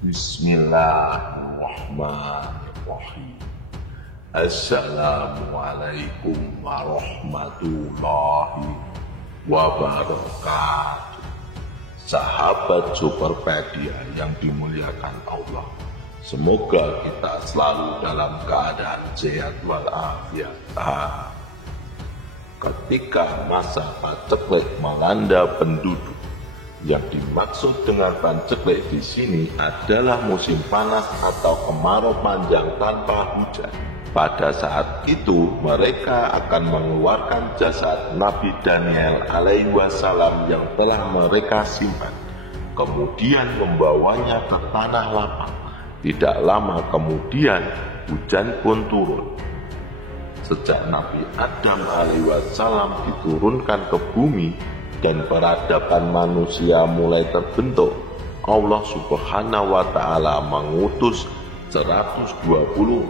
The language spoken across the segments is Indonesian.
Bismillahirrahmanirrahim. Assalamualaikum warahmatullahi wabarakatuh. Sahabat Superpedia yang dimuliakan Allah, semoga kita selalu dalam keadaan sehat walafiat. Ketika masa paceklik melanda penduduk, yang dimaksud dengan paceklik di sini adalah musim panas atau kemarau panjang tanpa hujan. Pada saat itu mereka akan mengeluarkan jasad Nabi Daniel alaihi wassalam yang telah mereka simpan, kemudian membawanya ke tanah lapang. Tidak lama kemudian hujan pun turun. Sejak Nabi Adam alaihi wassalam diturunkan ke bumi dan peradaban manusia mulai terbentuk, Allah subhanahu wa ta'ala mengutus 124.000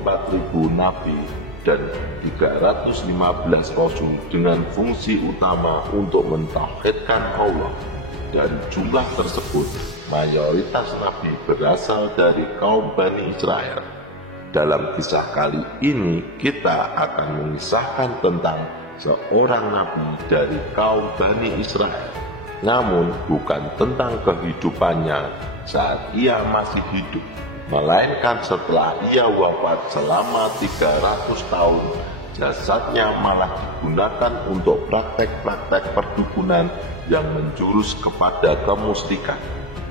nabi dan 315 rasul dengan fungsi utama untuk mentauhidkan Allah. Dan jumlah tersebut mayoritas nabi berasal dari kaum Bani Israel. Dalam kisah kali ini kita akan mengisahkan tentang seorang nabi dari kaum Bani Israel, namun bukan tentang kehidupannya saat ia masih hidup, melainkan setelah ia wafat selama 300 tahun. Jasadnya malah digunakan untuk praktek-praktek perdukunan yang menjurus kepada kemusyrikan.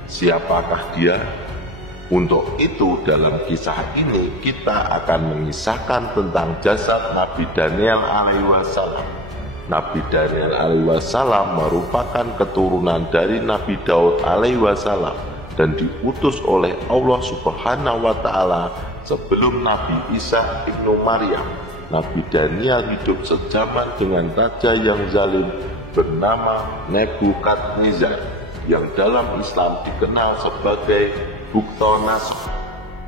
Siapakah dia? Untuk itu dalam kisah ini kita akan mengisahkan tentang jasad Nabi Daniel alaihi wassalam. Nabi Daniel alaihi wassalam merupakan keturunan dari Nabi Daud alaihi wassalam dan diutus oleh Allah subhanahu wa ta'ala sebelum Nabi Isa ibnu Maryam. Nabi Daniel hidup sejaman dengan raja yang zalim bernama Nebukadnezar, yang dalam Islam dikenal sebagai Bukhtanasar.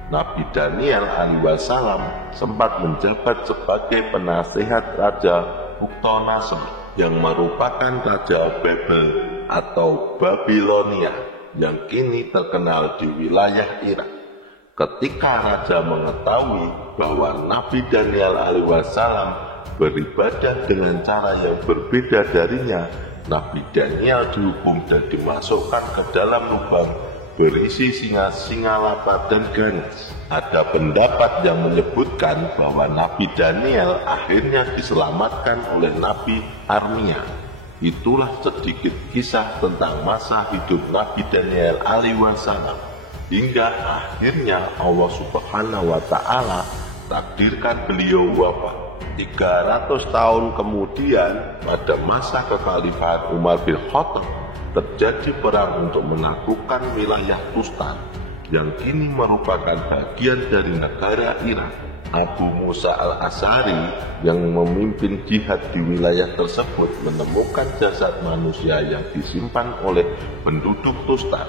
Nabi Daniel alaihi wassalam sempat menjabat sebagai penasehat Raja Bukhtanasar yang merupakan Raja Babel atau Babilonia yang kini terkenal di wilayah Irak. Ketika Raja mengetahui bahwa Nabi Daniel alaihi wassalam beribadah dengan cara yang berbeda darinya, Nabi Daniel dihukum dan dimasukkan ke dalam lubang berisi singa-singa lapar dan ganas. Ada pendapat yang menyebutkan bahwa Nabi Daniel akhirnya diselamatkan oleh Nabi Armia. Itulah sedikit kisah tentang masa hidup Nabi Daniel alaihi wassalam, hingga akhirnya Allah subhanahu wa ta'ala takdirkan beliau wafat. 300 tahun kemudian, pada masa kekhalifahan Umar bin Khattab, terjadi perang untuk menaklukkan wilayah Tustan yang kini merupakan bagian dari negara Irak. Abu Musa al-Asy'ari yang memimpin jihad di wilayah tersebut menemukan jasad manusia yang disimpan oleh penduduk Tustan.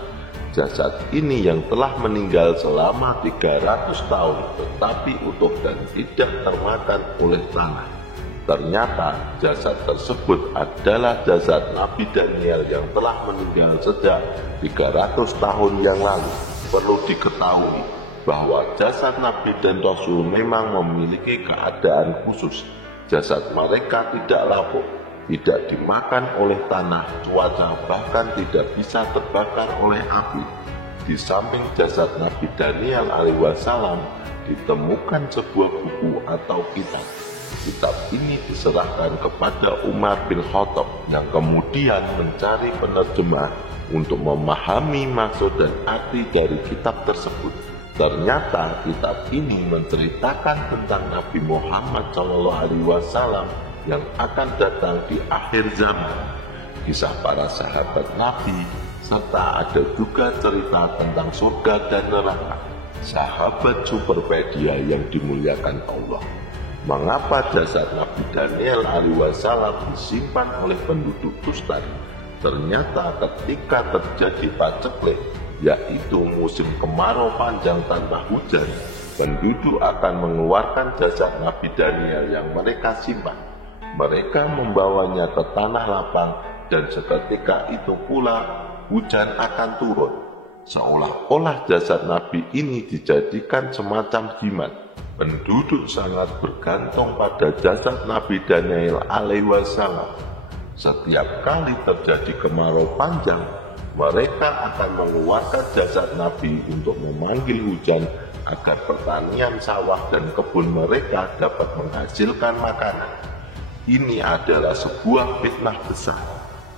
Jasad ini yang telah meninggal selama 300 tahun tetapi utuh dan tidak termakan oleh tanah. Ternyata jasad tersebut adalah jasad Nabi Daniel yang telah meninggal sejak 300 tahun yang lalu. Perlu diketahui bahwa jasad Nabi dan Rasul memang memiliki keadaan khusus. Jasad mereka tidak lapuk, tidak dimakan oleh tanah, cuaca, bahkan tidak bisa terbakar oleh api. Di samping jasad Nabi Daniel alaihi wassalam ditemukan sebuah buku atau kitab. Kitab ini diserahkan kepada Umar bin Khattab yang kemudian mencari penerjemah untuk memahami maksud dan arti dari kitab tersebut. Ternyata kitab ini menceritakan tentang Nabi Muhammad SAW yang akan datang di akhir zaman, kisah para sahabat Nabi, serta ada juga cerita tentang surga dan neraka. Sahabat Superpedia yang dimuliakan Allah, mengapa jasad Nabi Daniel alaihi wassalam disimpan oleh penduduk Tustan? Ternyata ketika terjadi paceklik, yaitu musim kemarau panjang tanpa hujan, penduduk akan mengeluarkan jasad Nabi Daniel yang mereka simpan. Mereka membawanya ke tanah lapang dan seketika itu pula hujan akan turun. Seolah-olah jasad Nabi ini dijadikan semacam jimat. Penduduk sangat bergantung pada jasad Nabi Daniel alaihi wasallam. Setiap kali terjadi kemarau panjang, mereka akan mengeluarkan jasad Nabi untuk memanggil hujan agar pertanian sawah dan kebun mereka dapat menghasilkan makanan. Ini adalah sebuah fitnah besar.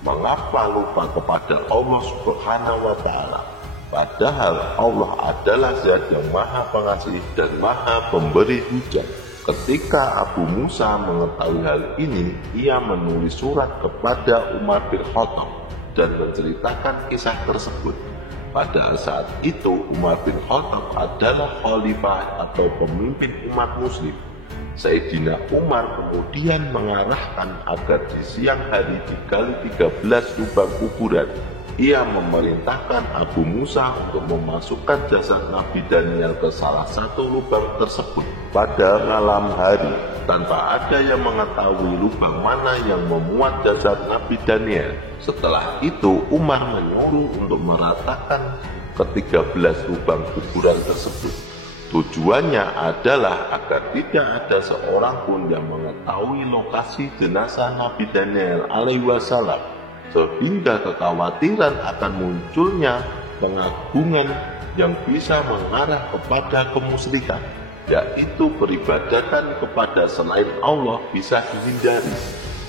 Mengapa lupa kepada Allah Subhanahu wa Ta'ala? Padahal Allah adalah Zat yang Maha Pengasih dan Maha Pemberi hujan. Ketika Abu Musa mengetahui hal ini, ia menulis surat kepada Umar bin Khattab dan menceritakan kisah tersebut. Pada saat itu Umar bin Khattab adalah khalifah atau pemimpin umat muslim. Sayyidina Umar kemudian mengarahkan agar di siang hari digali 13 lubang kuburan. Ia memerintahkan Abu Musa untuk memasukkan jasad Nabi Daniel ke salah satu lubang tersebut pada malam hari, tanpa ada yang mengetahui lubang mana yang memuat jasad Nabi Daniel. Setelah itu Umar menyuruh untuk meratakan ke-13 lubang kuburan tersebut. Tujuannya adalah agar tidak ada seorang pun yang mengetahui lokasi jenazah Nabi Daniel alaihi wasallam, sehingga kekhawatiran akan munculnya pengagungan yang bisa mengarah kepada kemusyrikan, yaitu peribadatan kepada selain Allah, bisa dihindari.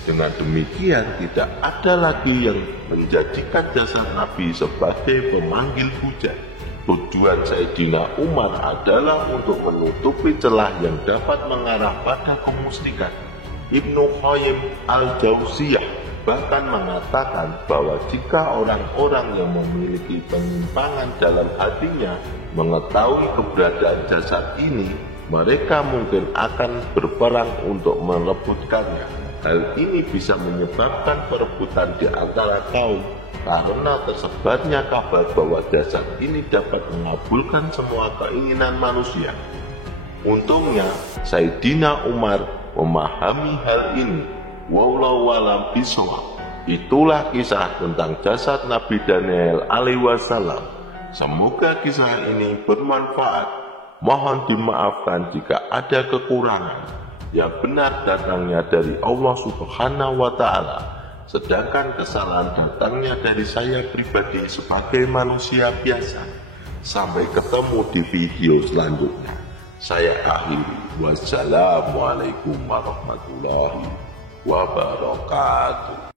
Dengan demikian tidak ada lagi yang menjadikan jasad Nabi sebagai pemanggil hujan. Tujuan Sayyidina Umar adalah untuk menutupi celah yang dapat mengarah pada kemusyrikan. Ibnu Qayyim al-Jauziyah bahkan mengatakan bahwa jika orang-orang yang memiliki penyimpangan dalam hatinya mengetahui keberadaan jasad ini, mereka mungkin akan berperang untuk merebutkannya. Hal ini bisa menyebabkan perebutan di antara kaum karena tersebarnya kabar bahwa jasad ini dapat mengabulkan semua keinginan manusia. Untungnya Sayyidina Umar memahami hal ini. Wallahu a'lam bishawab. Itulah kisah tentang jasad Nabi Daniel alaihi wasallam. Semoga kisah ini bermanfaat. Mohon dimaafkan jika ada kekurangan. Yang benar datangnya dari Allah Subhanahu wa Ta'ala, sedangkan kesalahan datangnya dari saya pribadi sebagai manusia biasa. Sampai ketemu di video selanjutnya. Saya akhiri. Wassalamualaikum warahmatullahi wabarakatuh.